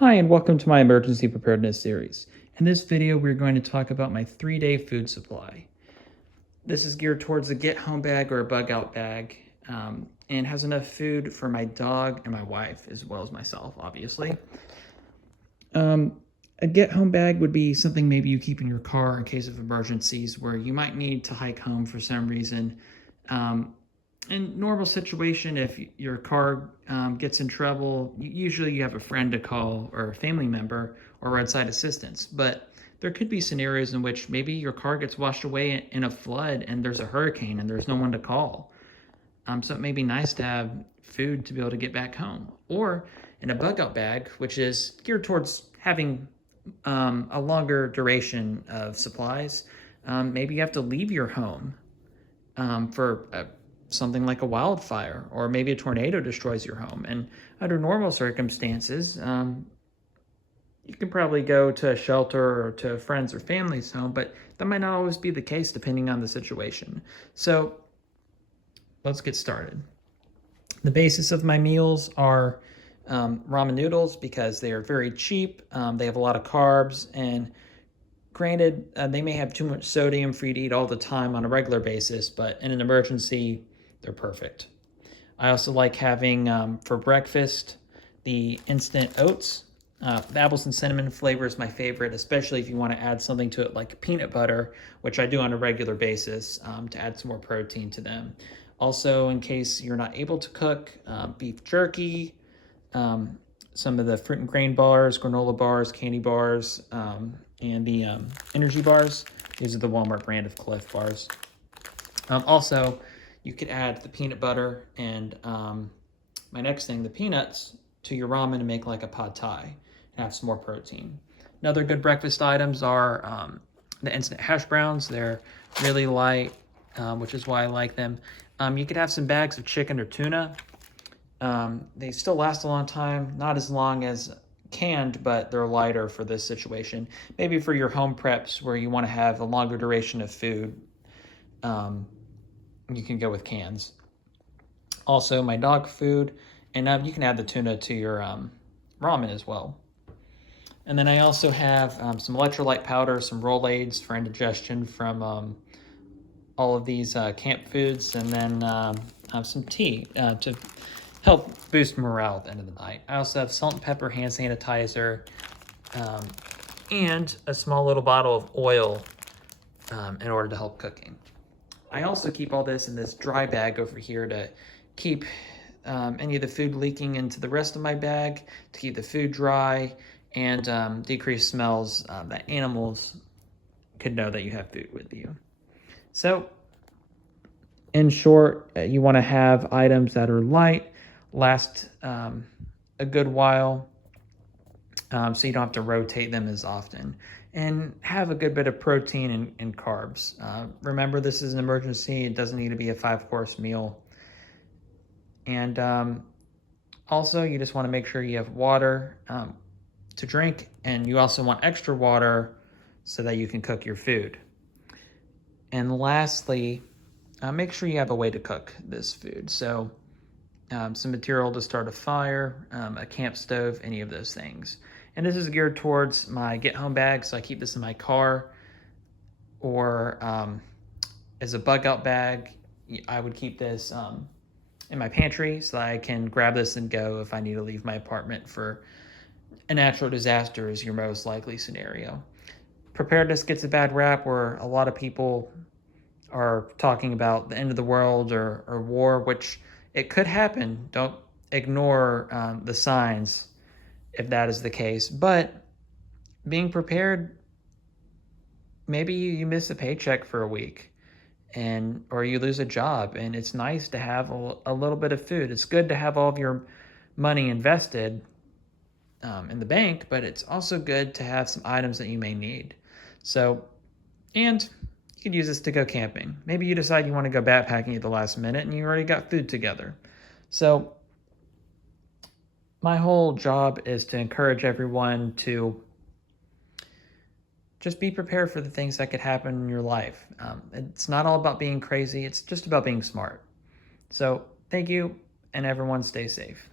Hi, and welcome to my emergency preparedness series. In this video, we're going to talk about my 3-day food supply. This is geared towards a get-home bag or a bug-out bag, and has enough food for my dog and my wife, as well as myself, obviously. A get-home bag would be something maybe you keep in your car in case of emergencies, where you might need to hike home for some reason. In normal situation, if your car gets in trouble, usually you have a friend to call or a family member or roadside assistance. But there could be scenarios in which maybe your car gets washed away in a flood and there's a hurricane and there's no one to call. So it may be nice to have food to be able to get back home. Or in a bug out bag, which is geared towards having a longer duration of supplies. Maybe you have to leave your home for something like a wildfire, or maybe a tornado destroys your home. And under normal circumstances, you can probably go to a shelter or to a friend's or family's home, but that might not always be the case depending on the situation. So let's get started. The basis of my meals are ramen noodles because they are very cheap. They have a lot of carbs, and granted, they may have too much sodium for you to eat all the time on a regular basis, but in an emergency, they're perfect. I also like having, for breakfast, the instant oats. The apples and cinnamon flavor is my favorite, especially if you want to add something to it like peanut butter, which I do on a regular basis to add some more protein to them. Also, in case you're not able to cook, beef jerky, some of the fruit and grain bars, granola bars, candy bars, and the energy bars. These are the Walmart brand of Cliff bars. Also, you could add the peanut butter and my next thing, the peanuts, to your ramen to make like a pad thai and have some more protein. Another good breakfast items are the instant hash browns. They're really light, which is why I like them. You could have some bags of chicken or tuna. They still last a long time, not as long as canned, but they're lighter for this situation. Maybe for your home preps where you want to have a longer duration of food, you can go with cans. Also, my dog food, and you can add the tuna to your ramen as well. And then I also have some electrolyte powder, some Rolaids for indigestion from all of these camp foods, and then some tea to help boost morale at the end of the night. I also have salt and pepper hand sanitizer, and a small little bottle of oil in order to help cooking. I also keep all this in this dry bag over here to keep any of the food leaking into the rest of my bag, to keep the food dry, and decrease smells that animals could know that you have food with you. So, in short, you want to have items that are light, last a good while, so you don't have to rotate them as often, and have a good bit of protein and carbs. Remember, this is an emergency. It doesn't need to be a 5-course meal. And also, you just want to make sure you have water to drink, and you also want extra water so that you can cook your food. And lastly, make sure you have a way to cook this food. So some material to start a fire, a camp stove, any of those things. And this is geared towards my get-home bag, so I keep this in my car. Or as a bug-out bag, I would keep this in my pantry so that I can grab this and go if I need to leave my apartment for a natural disaster is your most likely scenario. Preparedness gets a bad rap where a lot of people are talking about the end of the world or war, which it could happen. Don't ignore the signs if that is the case. But being prepared, maybe you miss a paycheck for a week, or you lose a job, and it's nice to have a little bit of food. It's good to have all of your money invested in the bank, but it's also good to have some items that you may need. So, and you could use this to go camping. Maybe you decide you want to go backpacking at the last minute and you already got food together. So my whole job is to encourage everyone to just be prepared for the things that could happen in your life. It's not all about being crazy. It's just about being smart. So thank you, and everyone stay safe.